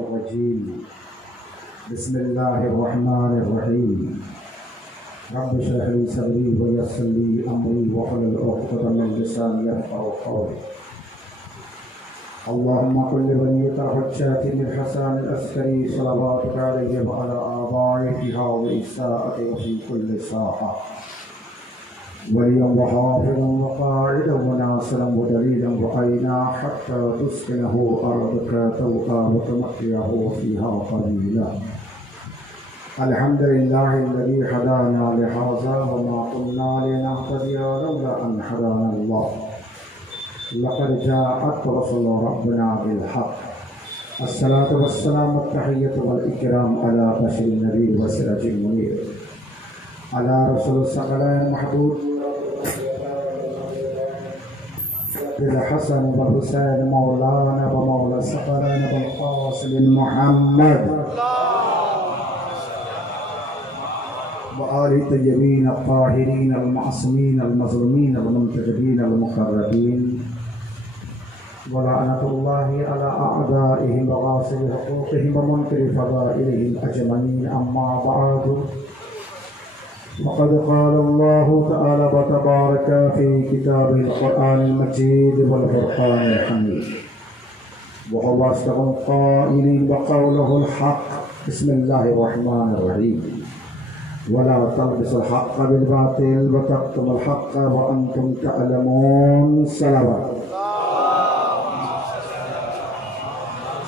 الرجيم بسم الله الرحمن الرحيم رب اشرح لي صدري ويسر لي أمري واحلل عقدة من لساني يفقهوا قولي اللهم كل وليك الحجة الحسن العسكري صلواتك عليه وعلى آبائه في هذه الساعة وفي كل ساعة وليا وحافظا وقاعدا وناصرا ودليلا وعينا حتى تسكنه أرضك توقا وتمتعه فيها قليلا الحمد لله الذي هدانا لهذا وما كنا لنهتدي لولا أن هدانا الله لقد جاءت رسل ربنا بالحق الصلاة والسلام التحية والإكرام على بشر النبي وسراج المنير على رسول الثقلين محدود بالحسن والحسين مولانا ومولى الثقلين بالقاسم محمد وآل الطيبين الطاهرين المعصومين المظلومين والمنتجبين المقربين ولعنة الله على أعدائهم وغاصب حقوقهم ومنكر فضائلهم أجمعين أما بعد وقد قال الله تعالى وتبارك في كتابه القرآن المجيد والفرقان الحميد وهو أصدق القائلين وقوله الحق بسم الله الرحمن الرحيم ولا تلبسوا الحق بالباطل وتكتموا الحق وأنتم تعلمون صلوات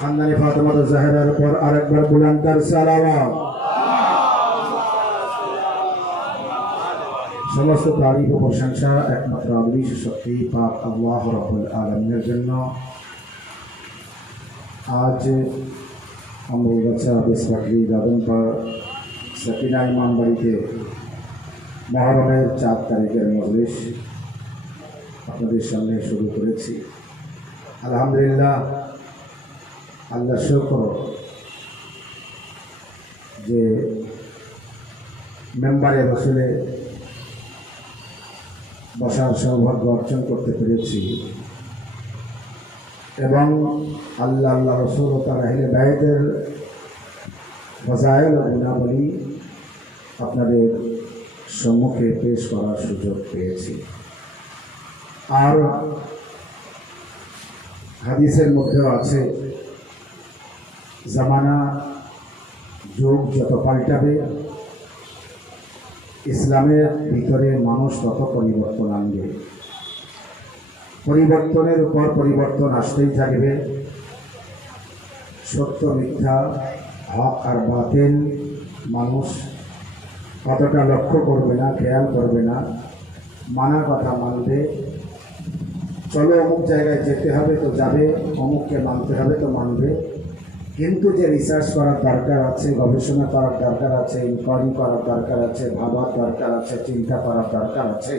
খানদানি ফাতেমা জাহেরার উপর আরেকবার বুলন্দার সালাওয়াত সমস্ত তারিফ ও প্রশংসা একমাত্র অবিশ্বাস্য শক্তি পাক আল্লাহ রাব্বুল আলামিনের জন্য। আজ আমরা বেসরকারি দাদনপাড় সকিনা ইমাম বাড়িতে মহরমের 4 তারিখের মজলিস আপনাদের সামনে শুরু করেছি। আলহামদুলিল্লাহ, আল্লাহ শুকর যে মেম্বারে রসুলে বসার সৌভাগ্য অর্জন করতে পেরেছি এবং আল্লাহ রসুল ও তার আহলে বাইতের ফজাইল ও গুণাবলী আপনাদের সম্মুখে পেশ করার সুযোগ পেয়েছি। আর হাদিসের মধ্যেও আছে, জামানা যুগ যত পাল্টাবে ইসলামের ভিতরে মানুষ তত পরিবর্তন আনবে। পরিবর্তনের উপর পরিবর্তন আসতেই থাকবে। সত্য মিথ্যা, হক আর বাতিল মানুষ কতটা লক্ষ্য করবে না, খেয়াল করবে না। মানা কথা মানবে, চলো অমুক জায়গায় যেতে হবে তো যাবে, অমুককে মানতে হবে তো মানবে। কিন্তু যে রিসার্চ করার দরকার আছে, গবেষণা করার দরকার আছে, ইনকোয়ারি করার দরকার আছে, ভাবার দরকার আছে, চিন্তা করার দরকার আছে,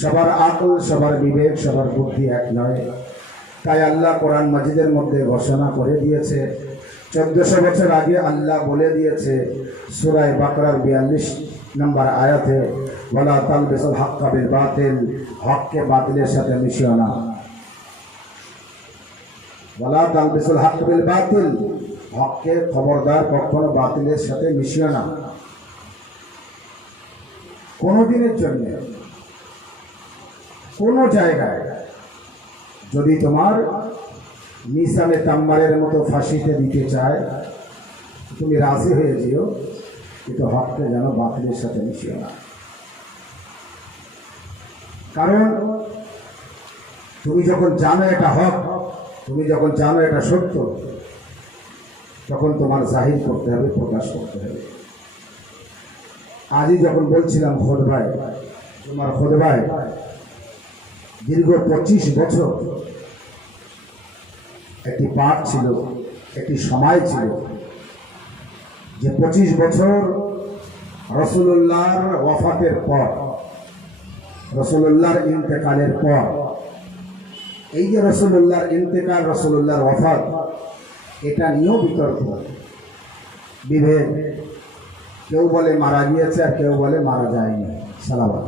সবার আকল, সবার বিবেক, সবার বুদ্ধি এক নয়। তাই আল্লাহ কোরআন মাজিদের মধ্যে ঘোষণা করে দিয়েছে, 1400 বছর আগে আল্লাহ বলে দিয়েছে সূরা বাকরার 42 নম্বর আয়াতে, ওয়ালা তালবিসুল হাক্কা বিল বাতিল, হককে বাতিলের সাথে মিশিও না। ওয়ালা তালবিসুল হক বিল বাতিল, হককে খবরদার কখনো বাতিলের সাথে মিশিও না। কোনদিনের জন্য কোন জায়গায় যদি তোমার মিসামে তাম্মারের মতো ফাঁসিতে দিতে চায়, তুমি রাজি হয়ে যেও, কিন্তু হককে যেন বাতিলের সাথে মিশিও না। কারণ তুমি যখন জানো এটা হক, তুমি যখন জানো এটা সত্য, তখন তোমার জাহির করতে হবে, প্রকাশ করতে হবে। আজই যখন বলছিলাম খুতবায়, তোমার খুতবায় দীর্ঘ 25 বছর একটি পাঠ ছিল, একটি সময় ছিল যে 25 বছর রাসূলুল্লাহর ওয়াফাতের পর, রাসূলুল্লাহর ইন্তেকালের পর, এই যে রাসূলুল্লাহর ইন্তেকাল, রাসূলুল্লাহর ওয়াফাত, এটা নিয়েও বিতর্ক, বিভেদ। কেউ বলে মারা গিয়েছে আর কেউ বলে মারা যায়নি। সালাওয়াত।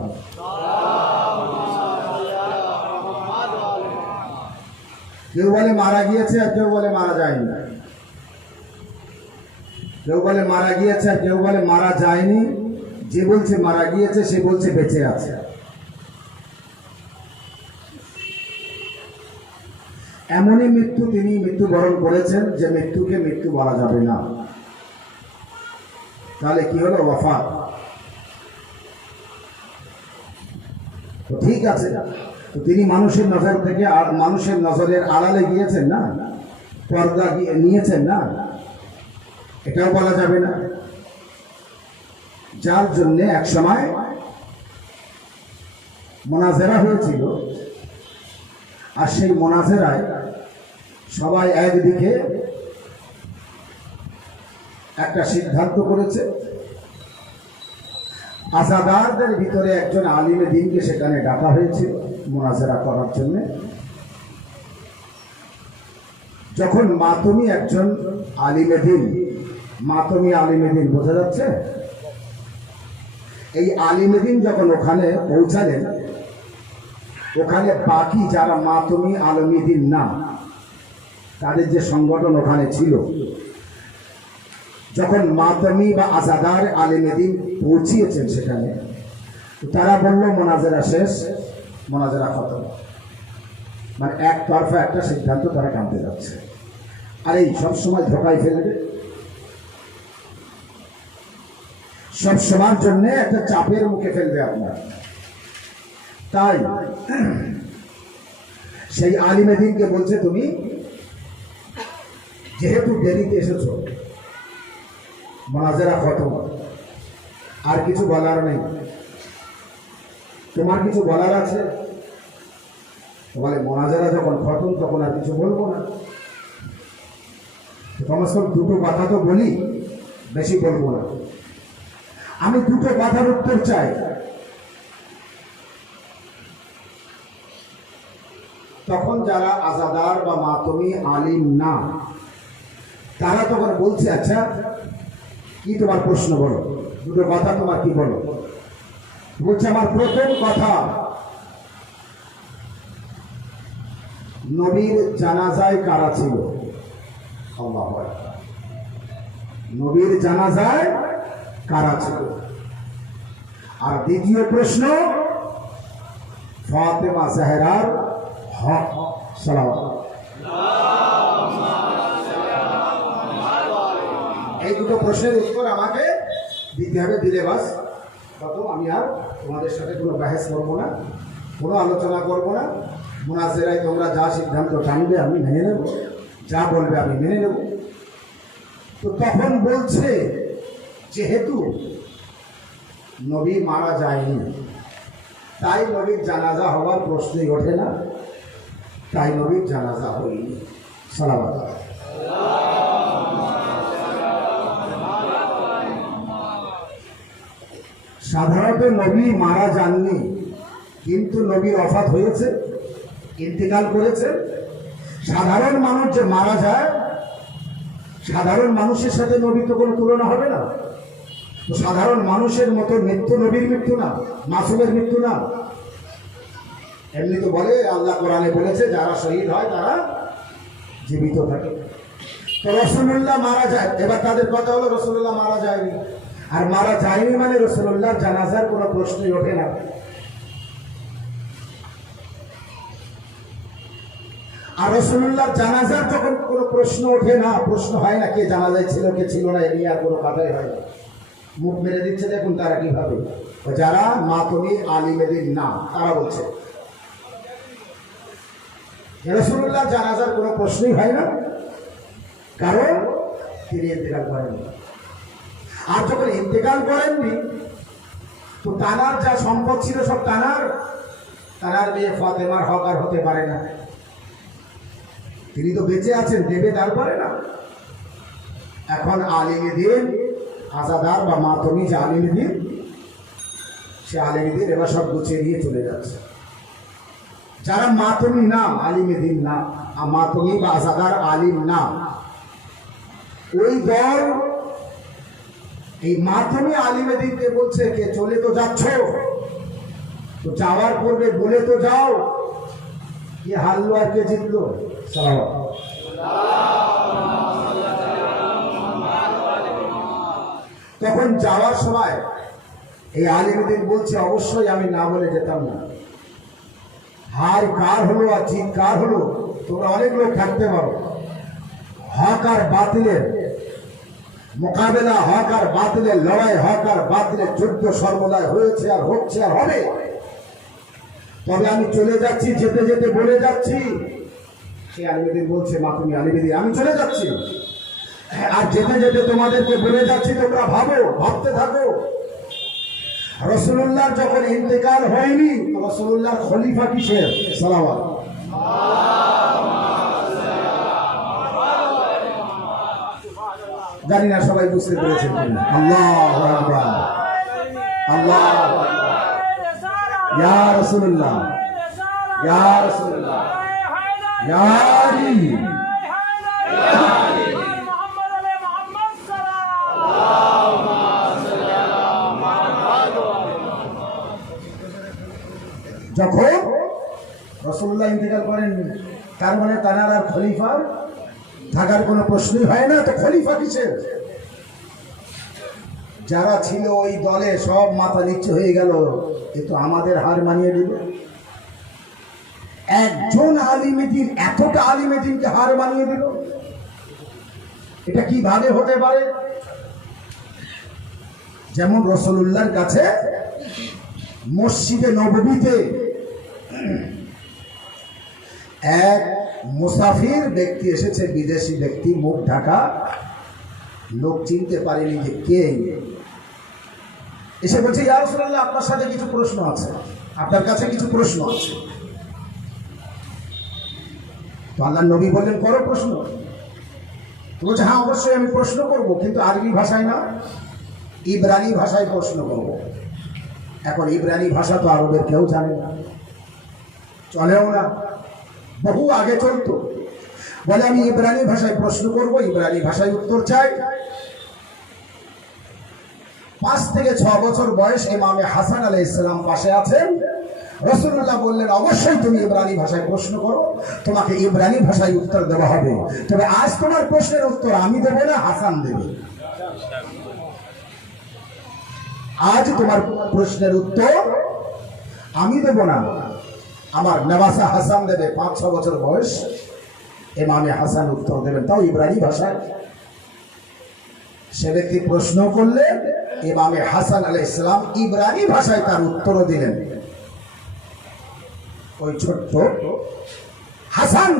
কেউ বলে মারা গিয়েছে আর কেউ বলে মারা যায়নি। কেউ বলে মারা গিয়েছে আর কেউ বলে মারা যায়নি। যে বলছে মারা গিয়েছে সে বলছে বেঁচে আছে। এমনই মৃত্যু তিনি মৃত্যুবরণ করেছেন যে মৃত্যুকে মৃত্যু বলা যাবে না। তাহলে কি হলো? ওয়াফাত। তো ঠিক আছে, তো তিনি মানুষের নজর থেকে আর মানুষের নজরের আড়ালে গিয়েছেন না, পর্দা নিয়েছেন না, এটাও বলা যাবে না। যার জন্য এক সময় মোনাজেরা হয়েছিল, আর সেই মোনাজেরায় সবাই একদিকে একটা সিদ্ধান্ত করেছে, আজাদারদের ভিতরে একজন আলিমে দ্বীনকে সেখানে ডাকা হয়েছিল মোনাজেরা করার জন্য। যখন মাতমি একজন আলিমে দ্বীন, মাতমি আলিমে দ্বীন, বোঝা যাচ্ছে? এই আলিমে দ্বীন যখন ওখানে পৌঁছালেন, ওখানে বাকি যারা মাতমি আলিমে দ্বীন না, তাদের যে সংগঠন ওখানে ছিল, যখন মাতমি বা আজাদার আলিমে দ্বীন পৌঁছিয়েছেন সেখানে, তারা বলল মোনাজেরা শেষ, মোনাজেরা খতম। মানে একতরফা একটা সিদ্ধান্ত তারা টানতে যাচ্ছে। আর এই সবসময় ধোকায় ফেলবে, সব সময়ের জন্য একটা চাপের মুখে ফেলবে আপনার। তাই সেই আলিমে দ্বীনকে বলছে, তুমি যেহেতু দেরিতে এসেছো, মোনাজেরা খতম, আর কিছু বলার নেই, তোমার কিছু বলার আছে? বলে মোনাজেরা যখন খতম তখন আর কিছু বলবো না, কমসে কম দুটো কথা তো বলি, বেশি বলবো না। আমি দুটো কথার উত্তর চাই। তখন যারা আজাদার বা মাতমি আলিম না, তারা তখন বলছে, আচ্ছা কি তোমার প্রশ্ন বলো, দুটো কথা তোমার কি বলো? বলছে, আমার প্রথম কথা, নবীর জানাজায় কারা ছিল? আল্লাহু আকবার। নবীর জানাজায় কারা ছিল? আর দ্বিতীয় প্রশ্ন, ফাতেমা জাহরার হক সালাওয়াত। এই দুটো প্রশ্নের উত্তর আমাকে দিতে হবে, দিলে বাস কত। আমি আর তোমাদের সাথে কোনো বাহেস করবো না, কোনো আলোচনা করবো না। মোনাজেরায় তোমরা যা সিদ্ধান্ত টানবে আমি মেনে নেব, যা বলবে আমি মেনে নেব। তো তখন বলছে, যেহেতু নবী মারা যায়নি, তাই নবীর জানাজা হওয়ার প্রশ্নই ওঠে না, তাই নবীর জানাজা হয়নি। সালাওয়াত। সাধারণত নবী মারা যাননি, কিন্তু নবীর ওফাত হয়েছে, ইন্তেকাল করেছে। সাধারণ মানুষ যে মারা যায়, সাধারণ মানুষের সাথে নবীর তো কোনো তুলনা হবে না। তো সাধারণ মানুষের মতো মৃত্যু নবীর মৃত্যু না, মাসুমের মৃত্যু না। এমনি তো বলে, আল্লাহ কোরআনে বলেছে, যারা শহীদ হয় তারা জীবিত থাকে। তো রাসূলুল্লাহ মারা যায়, এবার তাদের কথা হলো রাসূলুল্লাহ মারা যায়নি। আর মারা যায়নি মানে রাসূলুল্লাহর জানাজার কোনো প্রশ্নই ওঠে না। আর রাসূলুল্লাহর জানাজার যখন কোনো প্রশ্ন ওঠে না, প্রশ্ন হয় না কে জানাজায় ছিল কে ছিল না, এ আর কোনো কথাই হয় না। মুখ মেরে দিচ্ছে দেখুন তারা কিভাবে, যারা মাতমি আলিমে দ্বীন না, তারা বলছে রাসূলুল্লাহর জানাজার কোনো প্রশ্নই হয় না, কারণ তিনি ইন্তেকাল করেননি। আর যখন ইন্তেকাল করেননি, তো তানার যা সম্পদ ছিল সব তানার মেয়ে ফাতেমার হক আর হতে পারে না। তিনি তো বেঁচে আছেন, দেবে তারপরে না। এখন আলিমে দ্বীন, আজাদার বা মাতমি যে আলিমে দ্বীন, সে আলিমে দ্বীন এবার সব গুছিয়ে দিয়ে চলে যাচ্ছে। যারা মাতমি না, আলিমে দ্বীন না, মাতমি বা আজাদার আলিম না, ওই দল এই মাতমি আলিমে দ্বীনকে বলছে, কে চলে তো যাচ্ছ, তো যাওয়ার পূর্বে বলে তো যাও, কি হারলো আর কে জিতলো। সালাওয়াত। তখন যাওয়ার সময় এই আলিমুদ্দিন বলছে, অবশ্যই আমি না বলে যেতাম না। হার কার হলো আর জিত কার হলো, তোমরা অনেক লোক থাকতে পারো, হক আর বাতিলের মোকাবেলা, হক আর বাতিলের লড়াই, হক আর বাতিলের যুদ্ধ সর্বদাই হয়েছে আর হচ্ছে আর হবে। তবে আমি চলে যাচ্ছি, যেতে যেতে বলে যাচ্ছি। সে আলিমুদ্দিন বলছে, মা তুমি আলিমুদ্দিন, আমি চলে যাচ্ছি, আর যেতে যেতে তোমাদেরকে বলে যাচ্ছি, তোমরা ভাবো, ভাবতে থাকো। রাসূলুল্লাহ যখন ইন্তেকাল হয়নি, রাসূলুল্লাহর খলিফা কিসের? সালাওয়াত। জানি না সবাই বুঝতে পেরেছেন কিনা। আল্লাহু আকবার, আল্লাহু আকবার। ইয়া রাসূলুল্লাহ, ইয়া রাসূলুল্লাহ, ইয়া আলী, যখন রাসূলুল্লাহ ইন্তেকাল করেন, তার মানে তার আর খলিফার থাকার কোনো প্রশ্নই হয় না। তো খলিফা কিসের? যারা ছিল ওই দলে সব মাথা নিচু হয়ে গেল, এ তো আমাদের হার মানিয়ে দিল। একজন আলিমেদিন এতটা আলিমেদিনকে হার মানিয়ে দিল, এটা কিভাবে হতে পারে? যেমন রাসূলুল্লাহর কাছে মসজিদে নববীতে এক মুসাফির ব্যক্তি এসেছে, বিদেশি ব্যক্তি, মুখ ঢাকা, লোক চিনতে পারেনি যে কে। এসে বলছে, ইয়া রাসূলুল্লাহ, আপনার সাথে কিছু প্রশ্ন আছে, আপনার কাছে কিছু প্রশ্ন আছে। তো আল্লাহর নবী বললেন, করো প্রশ্ন। তো বলছে, হ্যাঁ অবশ্যই আমি প্রশ্ন করব, কিন্তু আরবি ভাষায় না, ইব্রানি ভাষায় প্রশ্ন করব। এখন ইব্রানি ভাষা তো আরবের কেউ জানে না, চলেও না, বহু আগে চলতো। বলে, আমি ইব্রানি ভাষায় প্রশ্ন করব, ইব্রানি ভাষায় উত্তর চাই। 5 থেকে 6 বছর বয়স ইমামে হাসান আলাইহিস সালাম পাশে আছেন। রাসূলুল্লাহ বললেন, অবশ্যই তুমি ইব্রানি ভাষায় প্রশ্ন করো, তোমাকে ইব্রানি ভাষায় উত্তর দেওয়া হবে। তবে আজ তোমার প্রশ্নের উত্তর আমি দেব না, হাসান দেবে। আজ তোমার প্রশ্নের উত্তর আমি দেব না, আমার নওয়াসা হাসান দেবে। 5-6 বছর বয়স ইমামে হাসান উত্তর দেবেন, তাও ইব্রানি ভাষায়। সে ব্যক্তি প্রশ্ন করলে ইমামে হাসান আলাইহিস সালাম ইব্রানি ভাষায় তার উত্তর দিলেন। ওই ছোট্ট হাসান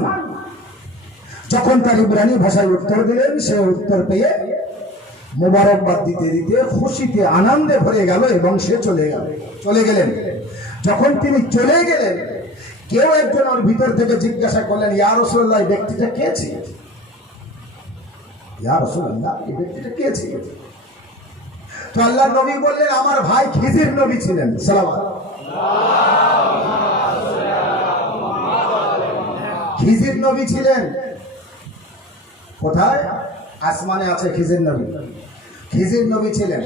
যখন তার ইব্রানি ভাষায় উত্তর দিলেন, সে উত্তর পেয়ে মোবারকবাদ দিতে দিতে খুশিতে আনন্দে ভরে গেল এবং সে চলে গেলেন। যখন তিনি চলে গেলেন, কেউ একজন ওর ভিতর থেকে জিজ্ঞাসা করলেন, ইয়া রাসূলুল্লাহ, এই ব্যক্তিটা কে ছিল? ইয়া রাসূলুল্লাহ, এই ব্যক্তিটা কে ছিল? তো আল্লাহর নবী বললেন, আমার ভাই খিজির নবী ছিলেন। সালাওয়াত। খিজির নবী ছিলেন কোথায়? আসমানে আছে খিজির নবী। খিজির নবী ছিলেন,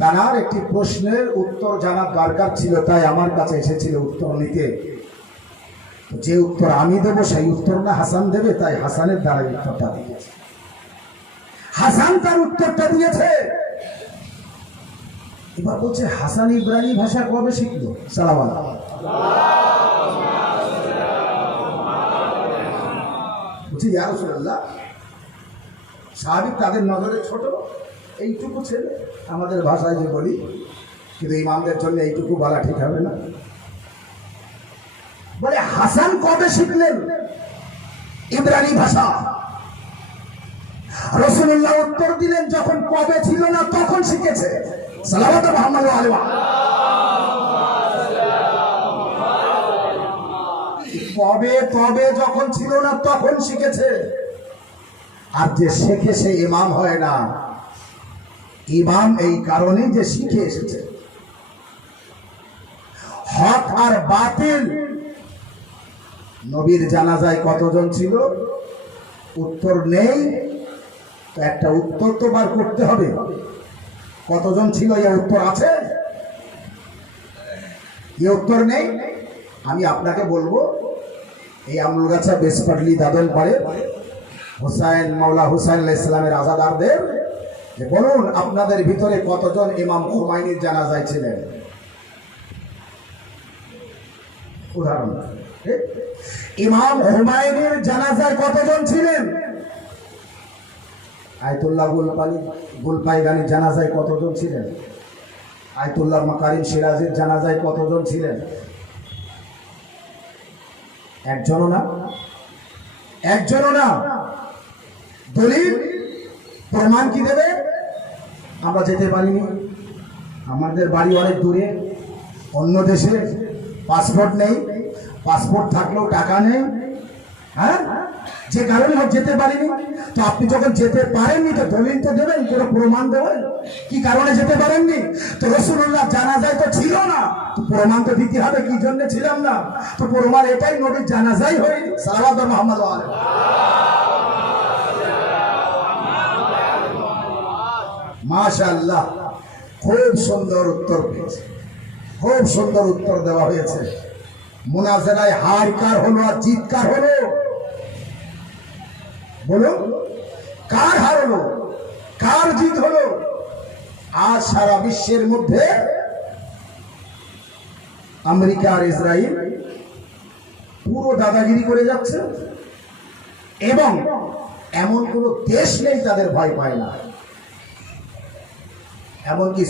তার একটি প্রশ্নের উত্তর জানার দরকার ছিল, তাই আমার কাছে এসেছিল উত্তর নিতে। যে উত্তর আমি দেব সেই উত্তর না হাসান দেবে, তাই হাসানের দ্বারা উত্তরটা দিয়েছে। হাসান তার উত্তরটা দিয়েছে। এবার বলছে, হাসান ইব্রানি ভাষা কবে শিখলো? সালাওয়াত। বলছি, ইয়া রাসূলুল্লাহ, সাহাবী তাদের নজরে ছোট, এইটুকু ছেলে, আমাদের ভাষায় যে বলি, কিন্তু ইমামদের জন্য এইটুকু বলা ঠিক হবে না। বলে, হাসান কবে শিখলেন ইব্রানি ভাষা? রাসূলুল্লাহ উত্তর দিলেন, যখন কবে ছিল না তখন শিখেছে। সালাওয়াত মুহাম্মদ আলাইহি ওয়া কবে তবে যখন ছিল না তখন শিখেছে। আর যে শেখে সে ইমাম হয় না। ইমাম এই কারণে যে শিখে এসেছে। হক আর বাতিল, নবীর জানাজায় কতজন ছিল? উত্তর নেই, তো একটা উত্তর তো বার করতে হবে। কতজন ছিল? এর উত্তর আছে? এর উত্তর নেই। আমি আপনাকে বলবো, এই আমলগাছা বেসপাটলি দাদন পাড়ে হুসাইন, মাওলা হুসাইন আলাইহিস সালামের আজাদারদের যে বলুন আপনাদের ভিতরে কতজন ইমাম খুমাইনির জানাজায় ছিলেন? উদাহরণ, ইমাম হুমায়ুনের জানাজায় কতজন ছিলেন? আয়াতুল্লাহ গুলপাইগানির জানাজায় কতজন ছিলেন? আয়াতুল্লাহ মাকারিম সিরাজের জানাজায় কতজন ছিলেন? একজনও না, একজনও না। দলিল প্রমাণ কি দেবে? আমরা যেতে পারিনি, আমাদের বাড়ি অনেক দূরে, অন্য দেশে, পাসপোর্ট নেই, পাসপোর্ট থাকলেও টাকা নেই, হ্যাঁ, যে কারণে যেতে পারিনি। তো আপনি যখন যেতে পারেননি তো দলিল তো দেবেন, কোনো প্রমাণ দেবেন কি কারণে যেতে পারেননি। তো রাসূলুল্লাহ জানাজায় তো ছিল না, তো প্রমাণ তো দিতে হবে কি জন্য ছিলাম না। তো প্রমাণ এটাই, নবীর জানাজাই হয়নি। সাল্লাল্লাহু মুহাম্মাদ ওয়া আলাইহি মাশাআল্লাহ। খুব সুন্দর উত্তর পেয়েছে, খুব সুন্দর উত্তর দেওয়া হয়েছে। মুনাজারায় হার কার হলো আর জিত কার হলো? বলো, কার হার হলো, কার জিত হলো? আজ সারা বিশ্বের মধ্যে আমেরিকা আর ইসরায়েল পুরো দাদাগিরি করে যাচ্ছে, এবং এমন কোন দেশ নেই তাদের ভয় পায় না। এমনকি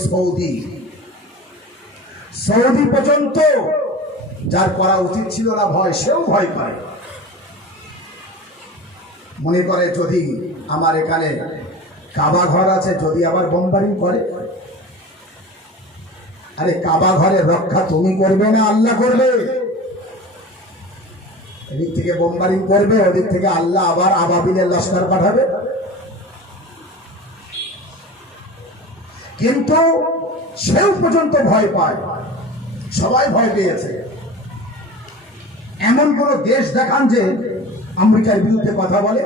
সৌদি পর্যন্ত, যার করা উচিত ছিল না ভয়, সেও ভয় পায়। মনে করে যদি আমার এখানে কাবা ঘর আছে, যদি আবার বোমবারিং করে, আরে কাবা ঘরের রক্ষা তুমি করবে না আল্লাহ করবে? এদিক থেকে বোমবারিং করবে, ওদিক থেকে আল্লাহ আবার আবাবিলের লস্কর পাঠাবে। কিন্তু সেও পর্যন্ত ভয় পায়, সবাই ভয় পেয়েছে। এমন কোন দেশ দেখান যে আমেরিকার বিরুদ্ধে কথা বলে?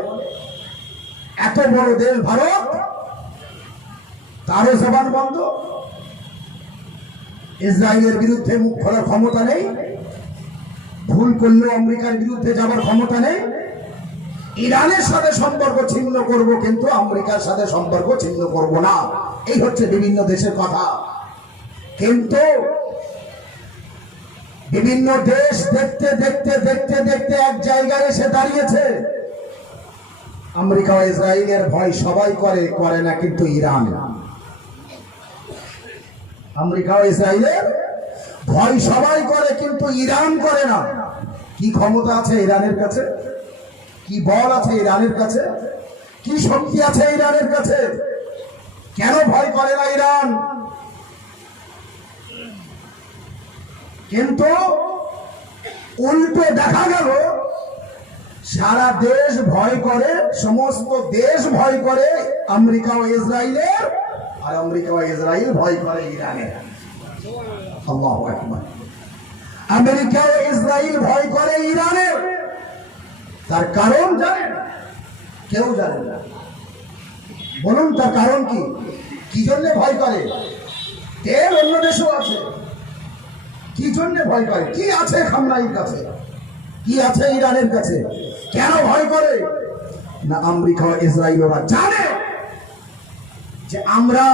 এত বড় দেশ ভারত, তারও জবান বন্ধ। ইসরায়েলের বিরুদ্ধে মুখ খোলার ক্ষমতা নেই, ভুল করলেও আমেরিকার বিরুদ্ধে যাবার ক্ষমতা নেই। ইরানের সাথে সম্পর্ক ছিন্ন করব, কিন্তু আমেরিকার সাথে সম্পর্ক ছিন্ন করব না। এই হচ্ছে বিভিন্ন দেশের কথা। কিন্তু বিভিন্ন দেশ দেখতে দেখতে দেখতে দেখতে এক জায়গায় এসে দাঁড়িয়েছে। আমেরিকা ও ইসরায়েলের ভয় সবাই করে না, কিন্তু ইরান। আমেরিকা ও ইসরায়েলের ভয় সবাই করে, কিন্তু ইরান করে না। কি ক্ষমতা আছে ইরানের কাছে? কি বল আছে ইরানের কাছে? কি শক্তি আছে ইরানের কাছে? কেন ভয় করে না ইরান? কিন্তু উল্টো দেখা গেল সারা দেশ ভয় করে, সমস্ত দেশ ভয় করে আমেরিকা ও ইসরায়েলের, আর আমেরিকা ও ইসরায়েল ভয় করে ইরানের। আল্লাহু আকবার। আমেরিকা ও ইসরায়েল ভয় করে ইরানের, তার কারণ জানেন? কেউ জানে না। বলুন তার কারণ কি? কি জন্য ভয় করে? তেল অন্য দেশও আছে, কি জন্য ভয় করে? কি আছে খামনাইর কাছে, কি আছে ইরানের কাছে? কেন ভয় করে না? আমেরিকা ও ইসরায়েল ওরা জানে যে আমরা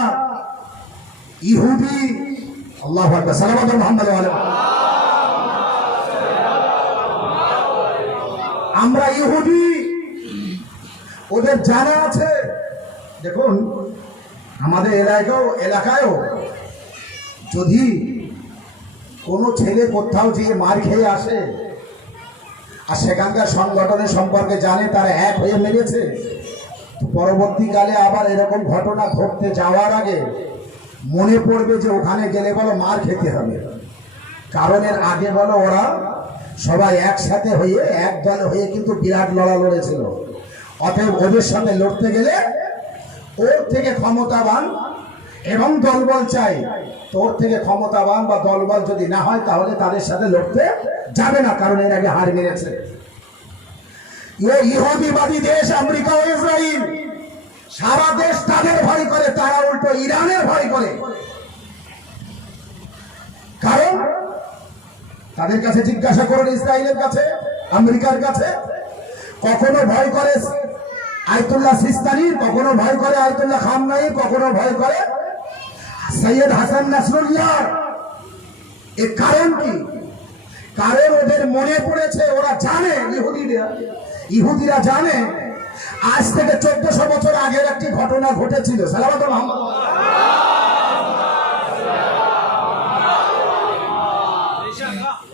ইহুদি। আল্লাহু আকবার। সাল্লাল্লাহু মুহাম্মাদ ওয়া আলিহি। আমরা ইহুদি, ওদের জানা আছে। দেখুন আমাদের এলাকায়ও যদি কোনো ছেলে কোথাও গিয়ে মার খেয়ে আসে আর সেখানকার সংগঠনের সম্পর্কে জানে, তারা এক হয়ে মেরেছে, পরবর্তীকালে আবার এরকম ঘটনা ঘটতে যাওয়ার আগে মনে পড়বে যে ওখানে গেলে বলো মার খেতে হবে। কারণ এর আগে বলো ওরা সবাই একসাথে হয়ে, এক দল হয়ে কিন্তু বিরাট লড়া লড়েছিল। অতএব ওদের সাথে লড়তে গেলে ওর থেকে ক্ষমতাবান এবং দলবল চাই। তোর থেকে ক্ষমতাবান বা দলবল যদি না হয় তাহলে তাদের সাথে লড়তে যাবে না, কারণ এর আগে হার মেরেছে। ইহুদিবাদী দেশ আমেরিকা ও ইসরায়েল, সারা দেশ তাদের ভয় করে, তারা উল্টো ইরানের ভয় করে। কারণ তাদের কাছে জিজ্ঞাসা করুন, ইসরায়েলের কাছে, আমেরিকার কাছে কখনো ভয় করে আয়াতুল্লাহ সিস্তানি কখনো ভয় করে, আয়াতুল্লাহ খামনাই কখনো ভয় করে সৈয়দ হাসান নাসরুল্লাহ। এর কারণ কি? কারণ ওদের মনে পড়েছে, ওরা জানে, ইহুদিরা জানে আজ থেকে 1400 বছর আগের একটি ঘটনা ঘটেছিল। সালাওয়াত মুহাম্মদ।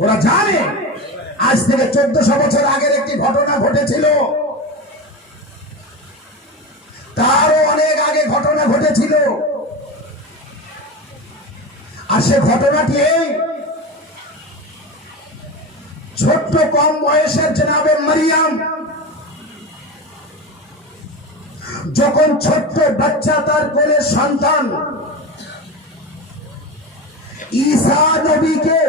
ওরা জানে আজ থেকে 1400 বছর আগের একটি ঘটনা ঘটেছিল, তারও অনেক আগে ঘটনা ঘটেছিল। আর সে ঘটনাটি এই, ছোট্ট কম বয়সের জনাবে মারিয়াম যখন ছোট্ট বাচ্চা, তার কোলে সন্তান ঈসা নবীকে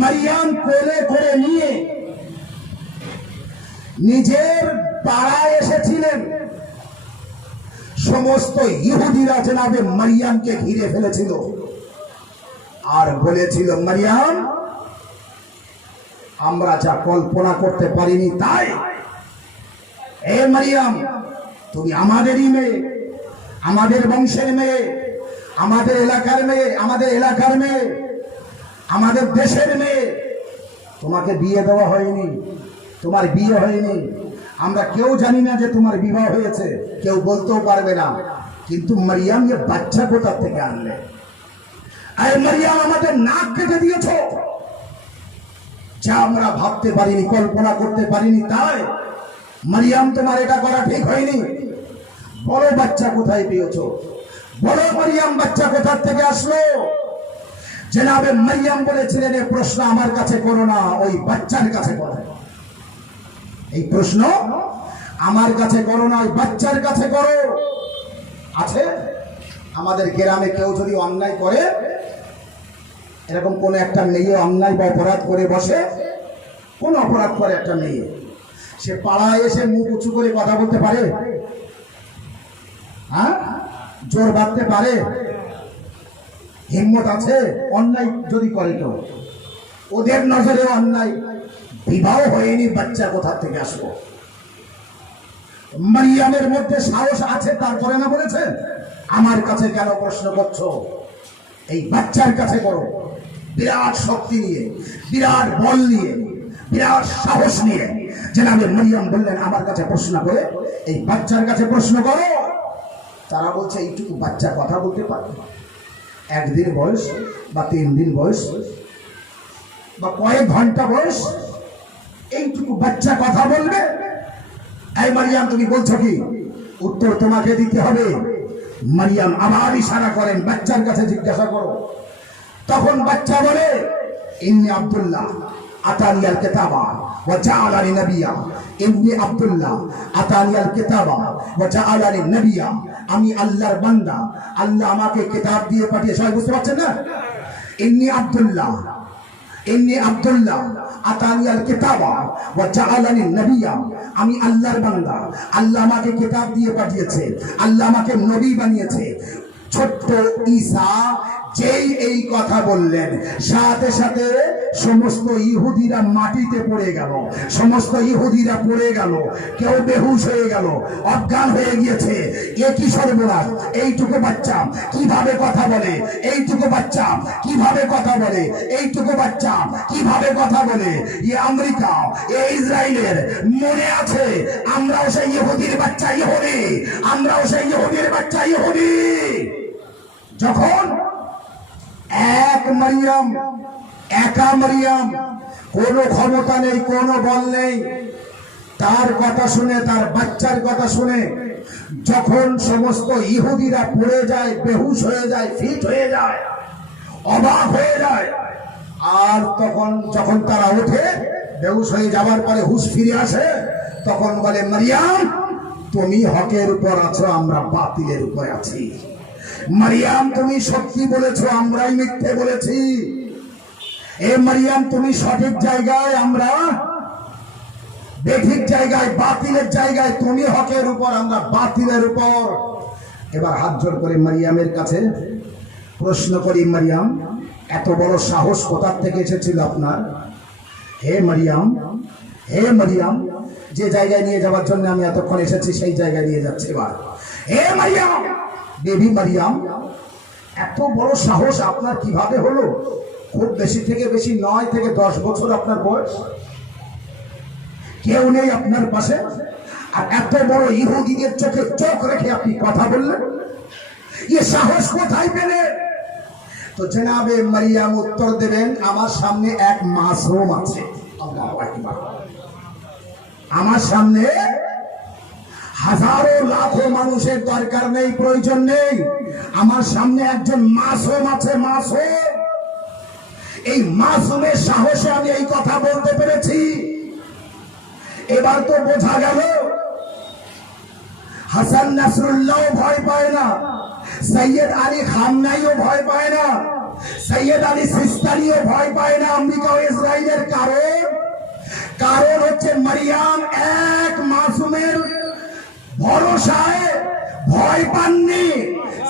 মারিয়াম কোলে করে নিয়ে নিজের পাড়ায় এসেছিলেন, সমস্ত ইহুদিরা জনাবে মারিয়ামকে ঘিরে ফেলেছিল আর বলেছিল, মারিয়াম, আমরা যা কল্পনা করতে পারিনি তাই। এ মারিয়াম, তুমি আমাদেরই মেয়ে, আমাদের বংশের মেয়ে, আমাদের এলাকার মেয়ে, আমাদের দেশের মেয়ে। তোমাকে বিয়ে দেওয়া হয়নি, তোমার বিয়ে হয়নি, আমরা কেউ জানি না যে তোমার বিবাহ হয়েছে, কেউ বলতেও পারবে না। কিন্তু মারিয়াম, এ বাচ্চা কোথা থেকে আনলে? আরে মারিয়াম, আমাদের নাক কেটে দিয়েছ, যা আমরা ভাবতে পারিনি, কল্পনা করতে পারিনি তাই। মারিয়াম, তোমার এটা করা ঠিক হয়নি। বড় বাচ্চা কোথায় পেয়েছ? বড় মারিয়াম, বাচ্চা কোথা থেকে আসলো? জনাবে মারিয়াম বলেছিলেন, এই প্রশ্ন আমার কাছে করো না, ওই বাচ্চার কাছে করো। এই প্রশ্ন আমার কাছে করো না, ওই বাচ্চার কাছে করো। আছে আমাদের গ্রামে কেউ যদি অন্যায় করে, এরকম কোন একটা মেয়ে অন্যায় বা অপরাধ করে বসে, কোন অপরাধ করে একটা মেয়ে, সে পাড়ায় এসে মুখ উঁচু করে কথা বলতে পারে? হ্যাঁ, জোর বাঁধতে পারে? হিম্মত আছে? অন্যায় যদি করে কেউ, ওদের নজরে অন্যায়, বিবাহ হয়নি, বাচ্চা কোথা থেকে আসলো? মারিয়ামের মধ্যে সাহস আছে, তারপরে না বলেছে, আমার কাছে কেন প্রশ্ন করছো? এই বাচ্চার কাছে করো। বিরাট শক্তি নিয়ে, বিরাট বল নিয়ে, বিরাট সাহস নিয়ে জনাবে মারিয়াম বললেন, আমার কাছে প্রশ্ন করে, এই বাচ্চার কাছে প্রশ্ন করো। তারা বলছে, এইটুকু বাচ্চা কথা বলতে পারে? 1 দিন বয়স বা 3 দিন বয়স বা কয়েক ঘন্টা বয়স, এইটুকু বাচ্চা কথা বলবে? এই মারিয়াম, তুমি বলছো কি? উত্তর তোমাকে দিতে হবে। মারিয়াম আবার ইশারা করেন, বাচ্চার কাছে জিজ্ঞাসা করো। তখন বাচ্চা বলে, ইন্নী আব্দুল্লাহ আতানিয়াল কিতাবা ওয়া জাআলানি নবিয়্যা। ইন্নী আব্দুল্লাহ আতানিয়াল কিতাবা ওয়া জাআলানি নবিয়্যা। আমি আল্লাহর বান্দা, আল্লাহ আমাকে কিতাব দিয়ে পাঠিয়েছে। সবাই বুঝতে পারছেন না? ইন্নী আব্দুল্লাহ আতানিয়াল কিতাবা ওয়া জাআলানি নবিয়্যা। আমি আল্লাহর বান্দা, আল্লাহ আমাকে কিতাব দিয়ে পাঠিয়েছে, আল্লাহ আমাকে নবী বানিয়েছে। ছোট্ট ঈসা যেই এই কথা বললেন, সাথে সাথে সমস্ত ইহুদিরা মাটিতে পড়ে গেল, সমস্ত ইহুদিরা পড়ে গেল, কেউ বেহুশ হয়ে গেল, অজ্ঞান হয়ে গিয়েছে। এ কি সর্বনাশ! এইটুকু বাচ্চা কিভাবে কথা বলে? এইটুকু বাচ্চা কিভাবে কথা বলে? এইটুকু বাচ্চা কিভাবে কথা বলে? এ আমেরিকা, এ ইসরায়েলের, মনে আছে আমরাও সেই ইহুদির বাচ্চা ইহুদি, আমরাও সেই ইহুদির বাচ্চা ইহুদি। যখন এক মারিয়াম, একা মারিয়াম, কোনো ক্ষমতা নেই, কোনো বল নেই, তার কথা শুনে, তার বাচ্চার কথা শুনে যখন সমস্ত ইহুদিরা পড়ে যায়, বেহুশ হয়ে যায়, ফিট হয়ে যায়, অবাক হয়ে যায়, আর তখন যখন তারা ওঠে, বেহুশ হয়ে যাওয়ার পরে হুঁশ ফিরে আসে, তখন বলে, মারিয়াম, তুমি হকের উপর আছো, আমরা বাতিলের উপরে আছি। মারিয়াম, তুমি সত্যি বলেছো, আমরাই মিথ্যে বলেছি। এ মারিয়াম, তুমি সঠিক জায়গায়, আমরা বেঠিক জায়গায়, বাতিলের জায়গায়। তুমি হকের উপর, আমরা বাতিলের উপর। এবার হাত জোড় করে মারিয়ামের কাছে প্রশ্ন করি, মারিয়াম, এত বড় সাহস কোথা থেকে এসেছিল আপনার? হে মারিয়াম, হে মারিয়াম, যে জায়গায় নিয়ে যাওয়ার জন্য আমি এতক্ষণ এসেছি সেই জায়গায় নিয়ে যাচ্ছে এবার। হে মারিয়াম, বেবি মারিয়াম, এত বড় সাহস আপনার কিভাবে হলো? খুব বেশি থেকে বেশি 9 থেকে 10 বছর আপনার বয়স, কেউ নেই আপনার পাশে, আর এত বড় ইহুদিদের চোখে চোখ রেখে আপনি কথা বললেন, এ সাহস কোথায় পেলেন? তো জনাবে মারিয়াম উত্তর দেবেন, আমার সামনে এক মাসুম আছে। আল্লাহু আকবার। আমার সামনে হাজারো লাখো মানুষের দরকার নেই, প্রয়োজন নেই, আমার সামনে একজন মাসুম আছে। মাসুম, এই মাসুমের সাহসে আমি এই কথা বলতে পেরেছি। এবার তো বোঝা গেল হাসান নাসরুল্লাহ ভয় পায় না, সৈয়দ আলী খামনাইও ভয় পায় না, সৈয়দ আলী সিস্তানিও ভয় পায় না আমেরিকা ও ইসরায়েলের। কারণ হচ্ছে মারিয়াম এক মাসুমের ভরসায় ভয় পাননি।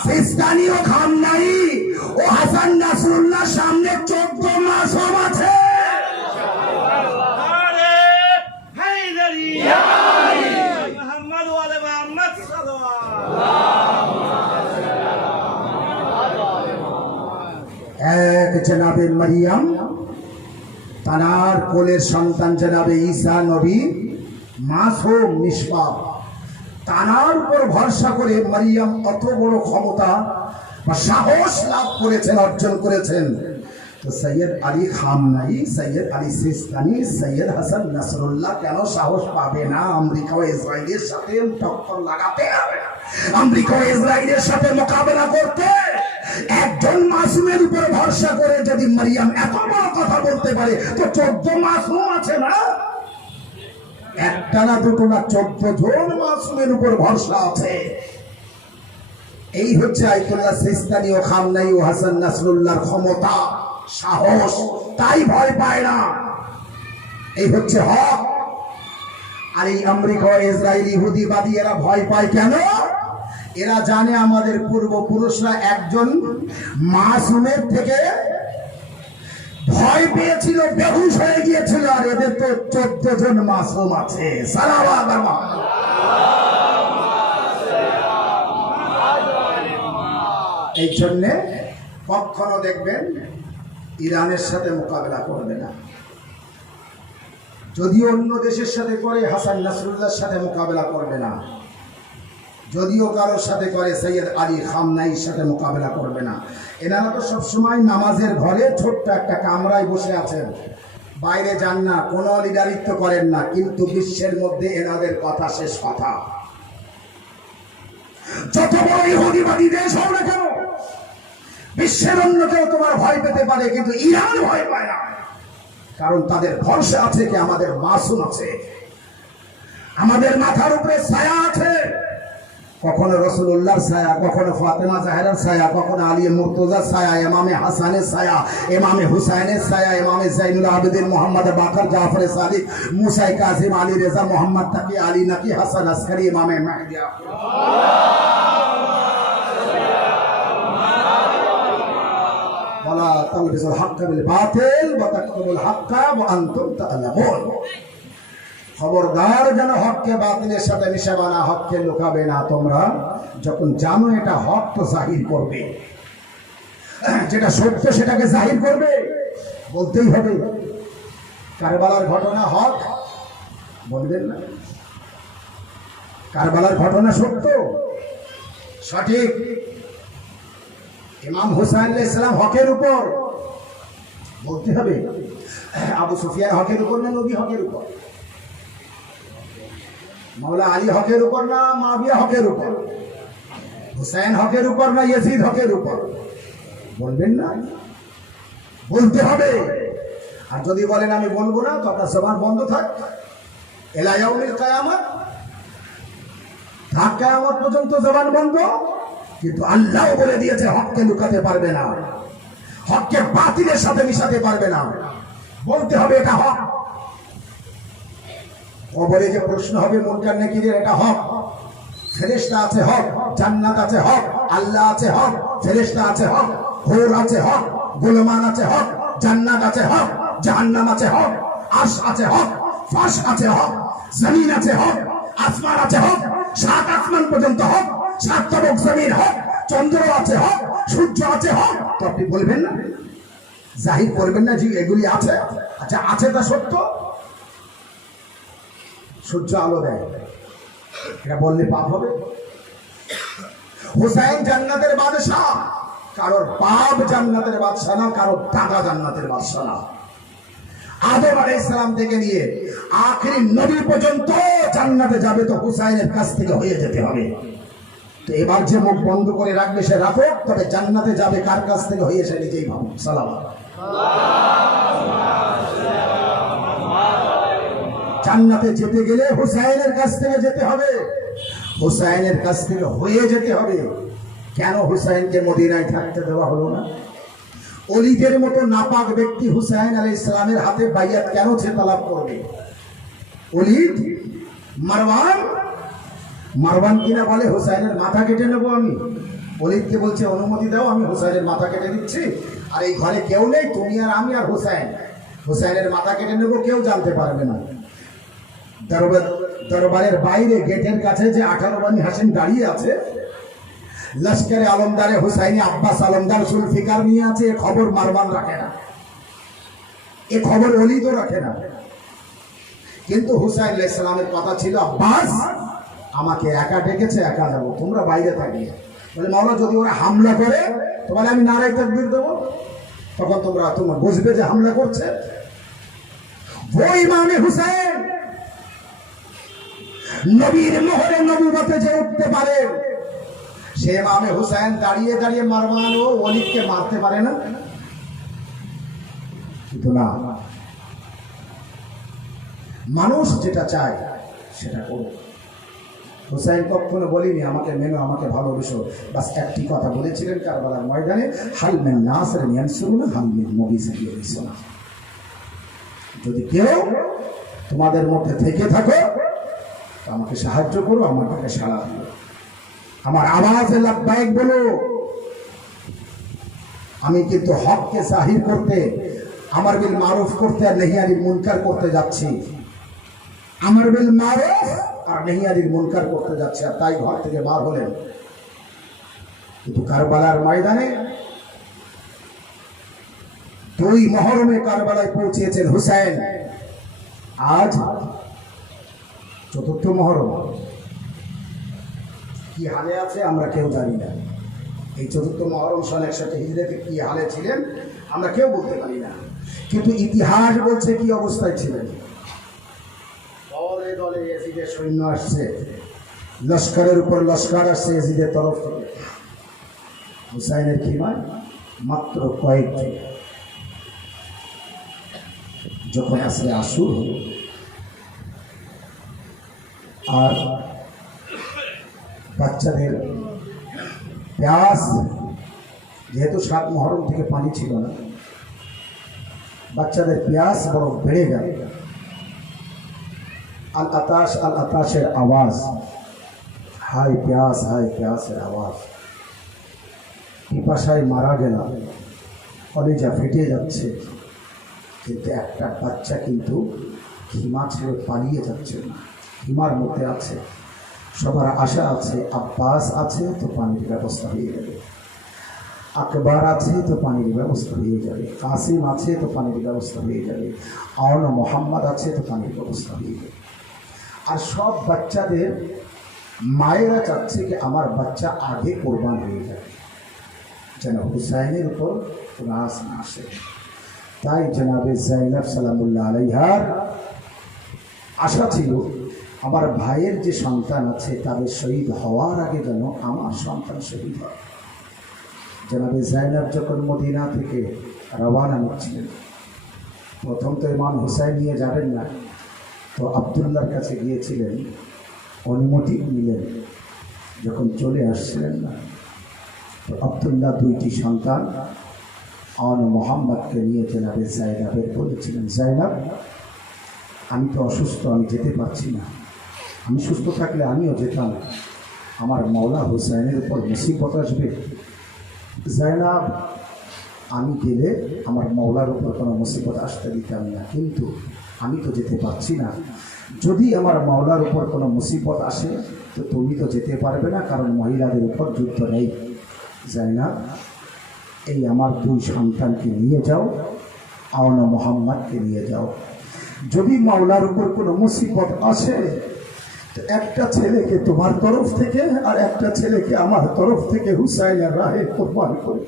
সিস্তানি ও খামনাই ও হাসান নাসরুল্লাহ সামনে 14 মাসুম আছে। এক জনাবে মারিয়াম, তানার কোলের সন্তান জনাবে ঈসা নবী, মাসুম নিষ্পাপ, তানার উপর ভরসা করে মারিয়াম অত বড় ক্ষমতা বা সাহস লাভ করেছেন, অর্জন করেছেন। তো সৈয়দ আলী খামনাই, সৈয়দ আলী সিস্তানি, সৈয়দ হাসান নাসরুল্লাহ কেন সাহস পাবে না আমেরিকা ও ইসরায়েলের সাথে টক্কর লাগাতে, আমেরিকা ও ইসরায়েলের সাথে মোকাবেলা করতে? একজন মাসুমের উপর ভরসা করে যদি মারিয়াম এত বড় কথা বলতে পারে, তো 14 মাসুম আছে না, একটা না দুটো না 14 জন মাসুমের উপর ভরসা আছে। এই হচ্ছে আয়াতুল্লাহ সিস্তানি ও খামনাই ও হাসান নাসরুল্লাহর ক্ষমতা, সাহস, তাই ভয় পায় না। এই হচ্ছে হক। আর এই আমেরিকা ও ইসরায়েল ইহুদিবাদী এরা ভয় পায় কেন? এরা জানে আমাদের পূর্বপুরুষরা একজন মাসুমের থেকে ভয় পেয়েছিল, বেহুশ হয়ে গিয়েছিল, আর এদের তো 14 জন মাসুম আছে। এই জন্যে কখনো দেখবেন ইরানের সাথে মোকাবেলা করবে না। যদিও অন্য দেশের সাথে করে হাসান নাসরুল্লাহর সাথে মোকাবেলা করবে না, যদিও কারোর সাথে করে সৈয়দ আলী খামনাইর সাথে মোকাবেলা করবে না। এনারা তো সবসময় নামাজের ঘরে ছোট্ট একটা কামরায় বসে আছেন, বাইরে যান না, কোনো লিডারিত্ব করেন না, কিন্তু বিশ্বের মধ্যে এনাদের কথা শেষ কথা। যত বড় ইহুদিবাদী দেশ হোক না কেন, বিশ্বের অন্য কেউ তোমার ভয় পেতে পারে, কিন্তু ইরান ভয় পায় না। কারণ তাদের ভরসা আছে কি আমাদের মাসুম আছে, আমাদের মাথার উপরে ছায়া আছে। কখনো রাসূলুল্লাহর ছায়া, কখনো ফাতেমা জাহরার ছায়া, কখনো আলী মুর্তজার ছায়া, ইমামে হাসানের ছায়া, ইমামে হুসাইনের ছায়া, ইমামে যাইনুল আবেদিন মুহাম্মদ বাকর জাফর সাদিক, মুসা কাসিম, আলী রেজা, মোহাম্মদ তাকি, আলী নাকি, হাসান আসকারি, ইমামে মাহদি। ওয়ালা তালবিসুল হাক্কা বিল বাতিল ওয়া তাকতুমুল হাক্কা ওয়া আনতুম তা'লামুন। খবরদার যেন হককে বাতিলের সাথে মিশাবে না, হককে লুকাবে না। তোমরা যখন জানো এটা হক, তো জাহির করবে, যেটা সত্য সেটাকে জাহির করবে, বলতেই হবে। কারবালার ঘটনা হক, বলবেন না? কারবালার ঘটনা সত্য, সঠিক। ইমাম হুসাইন আলাইহিস সালাম হকের উপর, বলতে হবে। আবু সুফিয়ান হকের উপর না নবী হকের উপর? মাওলা আলী হকের উপর না মুআবিয়া হকের উপর? হুসাইন হকের উপর না ইয়াজিদ হকের উপর? বলবেন না? বলতে হবে। আর যদি বলেন আমি বলবো না, তো আপনার জবান বন্ধ থাক, ইলা ইয়াউমিল কিয়ামত, থাক কিয়ামত পর্যন্ত জবান বন্ধ। কিন্তু আল্লাহ বলে দিয়েছে হককে লুকাতে পারবে না, হককে বাতিলের সাথে মিশাতে পারবে না, বলতে হবে এটা হক। কবরে যে প্রশ্ন হবে মুনকার নাকিরের, এটা হক। ফেরেশতা আছে হক, জান্নাত আছে হক, আল্লাহ আছে হক, ফেরেশতা আছে হক, হুর আছে হক, গুলমান আছে হক, জান্নাত আছে হক, জাহান্নাম আছে হক, আরশ আছে হক, ফাঁস আছে হক, জমিন আছে হক, আসমান আছে হক, সাত আসমান পর্যন্ত হক, সাত তবক জমিন হক, চন্দ্র আছে হক, সূর্য আছে হক, তো আপনি বলবেন না, জাহির করবেন না যে এগুলি আছে? আচ্ছা আছে তা সত্য, সূর্য আলো দেয়, এটা বললে পাপ হবে? হুসাইন জান্নাতের বাদশাহ, কারোর বাপ জান্নাতের বাদশাহ না, কারোর দাদা জান্নাতের বাদশাহ না। আদম আলাইহিস সালাম থেকে নিয়ে আখেরি নবী পর্যন্ত জান্নাতে যাবে তো হুসাইনের কাছ থেকে হয়ে যেতে হবে। তো এবার যে মুখ বন্ধ করে রাখবে সে রাখুক, তবে জান্নাতে যাবে কার কাছ থেকে হয়ে সে নিজেই ভাবুক। সালাম। জান্নাতে যেতে গেলে হুসাইনের কাছ থেকে যেতে হবে, হুসাইনের কাছ থেকে হয়ে যেতে হবে। কেন হুসাইনকে মদিনায় থাকতে দেওয়া হলো না? অলিদের মতো নাপাক ব্যক্তি হুসাইন আলাইহিস সালামের হাতে বাইয়াত কেন তালাব করবে? অলিদ মারওয়ান কিনা বলে হুসাইনের মাথা কেটে নেবো আমি। অলিদকে বলছে অনুমতি দাও, আমি হুসাইনের মাথা কেটে দিচ্ছি, আর এই ঘরে কেউ নেই, তুমি আর আমি আর হুসাইনের মাথা কেটে নেবো, কেউ জানতে পারবে না। দরবারের বাইরে গেটের কাছে যে 18 বানি হাসিম দাঁড়িয়ে আছে, লস্করে আলমদারে হুসাইনি আব্বাস আলমদার জুলফিকার নিয়ে আছে, এ খবর মারওয়ান রাখে না, এ খবর অলিদও রাখে না। কিন্তু হুসাইন আলাইহিস সালামের কথা ছিল, আব্বাস আমাকে একা ডেকেছে, একা যাবো, তোমরা বাইরে থাকিয়ে। বলে মাওলা যদি ওরা হামলা করে তোমার আমি নারায়ে তাকবীর দেবো, তখন তোমরা বুঝবে যে হামলা করছে। ওই ইমামে হুসাইন নবীর মোহরে নবুবতে যে উঠতে পারে, সে ইমামে হুসাইন দাঁড়িয়ে দাঁড়িয়ে মারওয়ান ও ওলিদকে মারতে পারে না? কিন্তু না, মানুষ যেটা চায় সেটা করো। হুসাইন কখনো বলিনি আমাকে মেনো, আমাকে ভালোবেসো, বাস একটি কথা বলেছিলেন কারবালার ময়দানে, হাল মিন নাসিরিন ইয়ানসুরুনা হাল মিন মুগীসিন ইয়ানসুরুনা। যদি কেউ তোমাদের মধ্যে থেকে থাকো আমাকে সাহায্য করো, আমার ডাকে সাড়া দিও, আমার আওয়াজে লাব্বাইক বলো। আমি কিন্তু হককে জাহির করতে, আমর বিল মারুফ করতে আর নহি আনিল মুনকার করতে যাচ্ছি, আমর বিল মারুফ আর নহি আনিল মুনকার করতে যাচ্ছে, আর তাই ঘর থেকে বার হলেন। কিন্তু কারবালার ময়দানে 2 মুহররমে কারবালায় পৌঁছেছেন হুসাইন। আজ 4th মুহররম, কি হালে আছে আমরা কেউ জানি না। এই 4th মুহররম সন 61 হিজরিতে কি হালে ছিলেন আমরা কেউ বলতে পারি না, কিন্তু ইতিহাস বলছে কি অবস্থায় ছিলেন। দলে দলে ইয়াজিদের সৈন্য আসছে, লস্করের উপর লস্কর আসছে ইয়াজিদের তরফ থেকে। হুসাইনের খিমায় মাত্র কয়েকজন। যখন আসলে আসুর হলো, আর বাচ্চাদের প্যাস, যেহেতু 7 মুহররম থেকে পানি ছিল না, বাচ্চাদের প্যাস বড় বেড়ে গেল। আল আতাশের আওয়াজ, হাই প্যাসের আওয়াজ, পিপাসায় মারা গেল, কলিজা ফেটে যাচ্ছে। কিন্তু একটা বাচ্চা কিন্তু খিমা ছেড়ে পালিয়ে যাচ্ছে না, খিমার মধ্যে আছে। সবার আশা আছে আব্বাস আছে তো পানির ব্যবস্থা হয়ে যাবে, আকবর আছে তো পানির ব্যবস্থা হয়ে যাবে, কাসিম আছে তো পানির ব্যবস্থা হয়ে যাবে, আওন মোহাম্মদ আছে তো পানির ব্যবস্থা হয়ে যাবে। আর সব বাচ্চাদের মায়েরা চাচ্ছে কি আমার বাচ্চা আগে কোরবান হয়ে যাবে, যেন হুসাইনের উপর রাস না আসে। তাই জনাবে যায়েনব সালামুল্লাহ আলাইহার আশা ছিল আমার ভাইয়ের যে সন্তান আছে তাদের শহীদ হওয়ার আগে যেন আমার সন্তান শহীদ হয়। জনাবে যায়েনব যখন মদিনা থেকে রওনা হচ্ছিলেন, প্রথম তো ইমাম হুসাইন নিয়ে যাবেন না, তো আব্দুল্লাহর কাছে গিয়েছিলেন, অনুমতি নিলেন। যখন চলে আসছিলেন না, তো আব্দুল্লাহ 2টি সন্তান আওন মোহাম্মদকে নিয়ে জনাবে যায়েনবের বলেছিলেন, যায়েনব আমি তো অসুস্থ, আমি যেতে পারছি না, আমি সুস্থ থাকলে আমিও যেতাম, আমার মওলা হুসাইনের উপর মুসিবত আসবে। যায়েনব আমি গেলে আমার মওলার উপর কোনো মুসিবত আসতে দিতাম না, কিন্তু আমি তো যেতে পারছি না। যদি আমার মওলার উপর কোনো মুসিবত আসে তো তুমি তো যেতে পারবে না, কারণ মহিলাদের উপর যুদ্ধ নেই। জাইনাব, এই আমার 2 সন্তানকে নিয়ে যাও, আওনা মোহাম্মদকে নিয়ে যাও। যদি মাওলার উপর কোনো মুসিবত আসে তো একটা ছেলেকে তোমার তরফ থেকে আর একটা ছেলেকে আমার তরফ থেকে হুসাইনের রাহে কোরবান করে।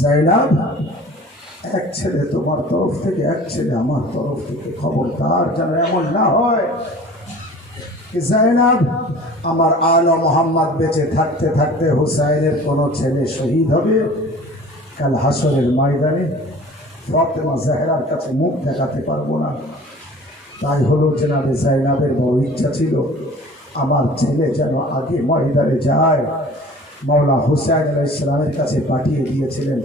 জাইনাব, এক ছেলে তোমার তরফ থেকে, এক ছেলে আমার তরফ থেকে। খবরদার যেন এমন না হয়। জাইনাব, আমার আলো মোহাম্মদ বেঁচে থাকতে থাকতে হুসাইনের কোনো ছেলে শহীদ হবে, কাল হাসরের ময়দানে ফাতেমা জাহরার কাছে মুখ দেখাতে পারবো না। তাই হলো জনাবে জাইনাবের বড় ইচ্ছা ছিল আমার ছেলে যেন আগে ময়দানে যায়। মাওলা হুসাইন আলাইহিস সালামের কাছে পাঠিয়ে দিয়েছিলেন।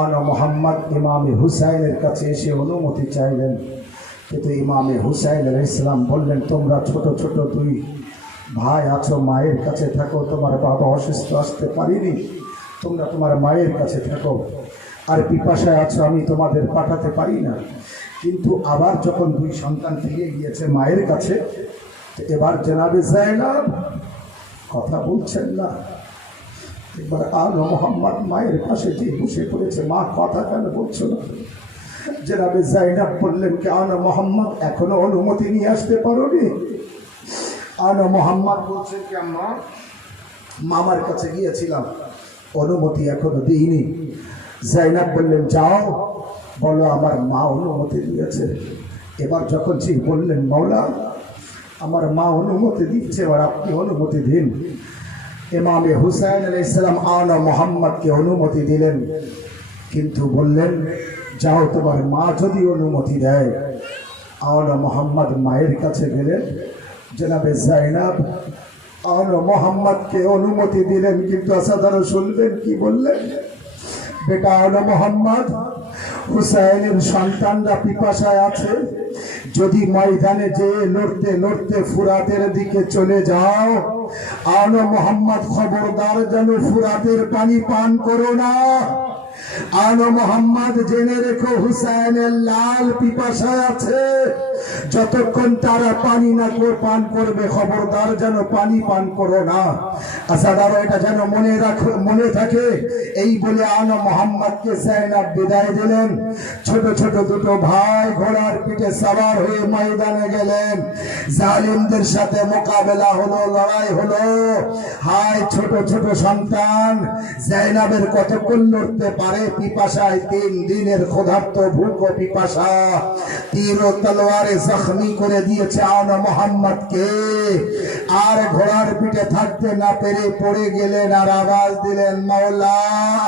আলো মোহাম্মদ ইমামে হুসাইনের কাছে এসে অনুমতি চাইলেন, কিন্তু ইমামে হুসাইন আলাইহিস সালাম বললেন, তোমরা ছোট ছোট 2 ভাই আছো, মায়ের কাছে থাকো, তোমার বাবা অসুস্থ, আসতে পারিনি, তোমরা তোমার মায়ের কাছে থাকো। আর পিপাসায় আছো, আমি তোমাদের পাঠাতে পারি না। কিন্তু আবার যখন 2 সন্তান ফিরে গিয়েছে মায়ের কাছে, এবার জনাবে জাইনাব কথা বলছেন না। এবার আলো মোহাম্মদ মায়ের পাশে যে বসে পড়েছে, মা কথা কেন বলছো না? জনাবে জাইনাব বললেন, কি আলো মোহাম্মদ এখনো অনুমতি নিয়ে আসতে পারোনি? আলো মোহাম্মদ বলছেন, কি আম্মা, মামার কাছে গিয়েছিলাম, অনুমতি এখনো দিইনি। জাইনাব বললেন, যাও বলো আমার মা অনুমতি দিয়েছে। এবার যখন ঠিক বললেন, মাওলা আমার মা অনুমতি দিচ্ছে, এবার আপনি অনুমতি দিন। ইমামে হুসাইন আলাইহিস সালাম আলো মোহাম্মদকে অনুমতি দিলেন, কিন্তু বললেন, যাও তোমার মা যদি অনুমতি দেয়। আলো মোহাম্মদ মায়ের কাছে গেলেন। জনাবে জাইনাব আলো মোহাম্মদকে অনুমতি দিলেন, কিন্তু আসাদারও শুনলেন কি বললেন, বেটা আলো মোহাম্মদ, হুসাইনের সন্তানরা পিপাসায় আছে, যদি ময়দানে যে লড়তে লড়তে ফুরাতের দিকে চলে যাও, আলো মোহাম্মদ খবরদার যেন ফুরাতের পানি পান করো না। আলো মোহাম্মদ জেনে রেখো, হুসাইনের লাল পিপাসায় আছে, যতক্ষণ তারা পানি না পান করবে খবরদার যেন পানি পান করো না। আসাদারও এটা যেন মনে থাকে। এই বলে আলো মোহাম্মদকে জাইনাব বিদায় দিলেন। ছোট ছোট 2 ভাই ঘোড়ার পিঠে সওয়ার হয়ে ময়দানে গেলেন। জালিমদের সাথে মোকাবেলা হলো, লড়াই হলো। হায় ছোট ছোট সন্তান, জাইনাবের কতক্ষণ লড়তে পারে পিপাসায়? 3 দিনের ক্ষুধার্ত ভুক ও পিপাসা তীর ও তলোয়ারে জখমি করে দিয়েছে আলো মোহাম্মদকে। আর ঘোড়ার পিঠে থাকতে না পেরে পড়ে গেলেন, আর আওয়াজ দিলেন, মাওলা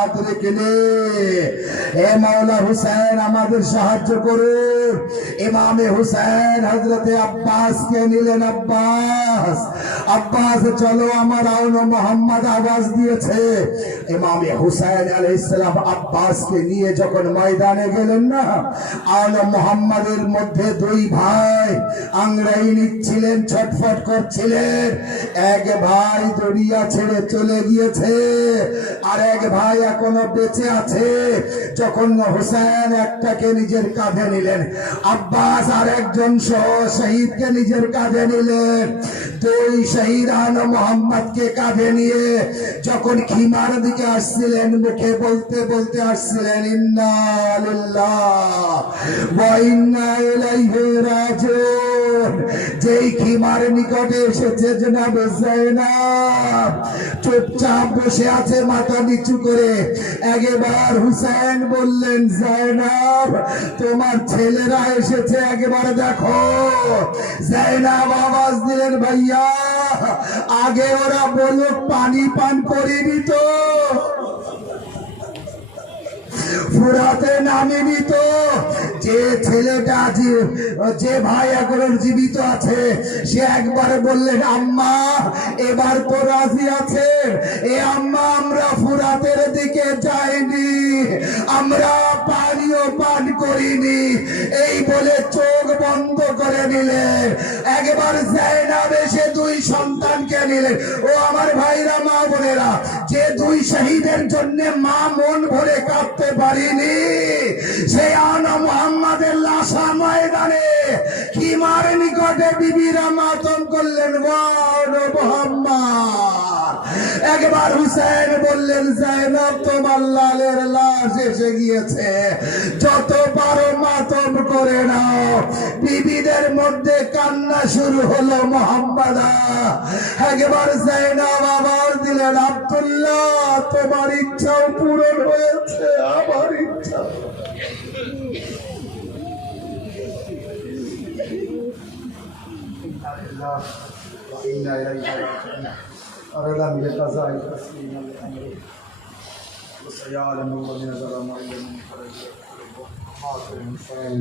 আদরিকনি, হে মাওলা হুসাইন আমাদের সাহায্য করুন। ইমামে হুসাইন হযরতে আব্বাসকে নিলেন। আব্বাস, আব্বাস চলো, আমার আলো মোহাম্মদ আওয়াজ দিয়েছে। ইমামে হুসাইন আলাইহিস সালাম আব্বাসকে নিয়ে যখন ময়দানে গেলেন না, আলো মোহাম্মদের মধ্যে 2 ভাই আংরাই নিচ্ছিলেন, ছটফট করছিলেন। এক ভাই দুনিয়া ছেড়ে চলে গিয়েছে, আর এক ভাই এখনো বেঁচে আছে। যখন হুসাইন একটাকে নিজের কাঁধে নিলেন, আব্বাস আর একজন শহীদকে নিজের কাঁধে নিলেন। 2 শহীদ আলো মোহাম্মদকে কাঁধে নিয়ে যখন খিমার দিকে আসছিলেন, মুখে বলতে বলতে আসছিলেন, ইন্না লিল্লাহ ওয়া ইন্না ইলাইহি রাজিউন। যেই খিমার নিকটে এসেছে জনাবে জাইনাব চুপচাপ বসে আছে মাথা নিচু করে। একবার হুসাইন বললেন, জাইনাব তোমার ছেলেরা এসেছে, একবার দেখো। জাইনাব আওয়াজ দিলেন, ভাইয়া আগে ওরা বলুক পানি পান করিনি তো, ফুরাতে নামেনি তো। যে ছেলেটা যে ভাই এখন জীবিত আছে, সে একবার বললেন, আম্মা এবার তো রাজি আছেন? এ আম্মা আমরা ফুরাতের দিকে যাইনি, আমরা পানিও পান করিনি। এই বলে চোখ বন্ধ করে নিলেন। একবার জায়নাব এসে দুই সন্তানকে নিলেন। ও আমার ভাইরা, মা বোনেরা, যে দুই শহীদের জন্য মা মন ভরে কাঁদতে পারিনি, সেই আনা মুহাম্মাদের লাশা ময়দানে কিমার নিকটে বিবিরা মাতম করলেন, মোহাম্মদ। একবার হুসেন বললেন, জায়নাব তোমার লালের লাশ এসে গিয়েছে, যত পারো মাতম করে নাও। বিবিদের মধ্যে কান্না শুরু হলো। মোহাম্মদা একবার জায়নাব আবার দিলেন, আব্দুল্লাহ তোমার ইচ্ছাও পূরণ হয়েছে, আমার ইচ্ছা। أرلا من القضاء التسليم الأمر وسيعلم الذين ظلموا أي منقلب حاصل المسائل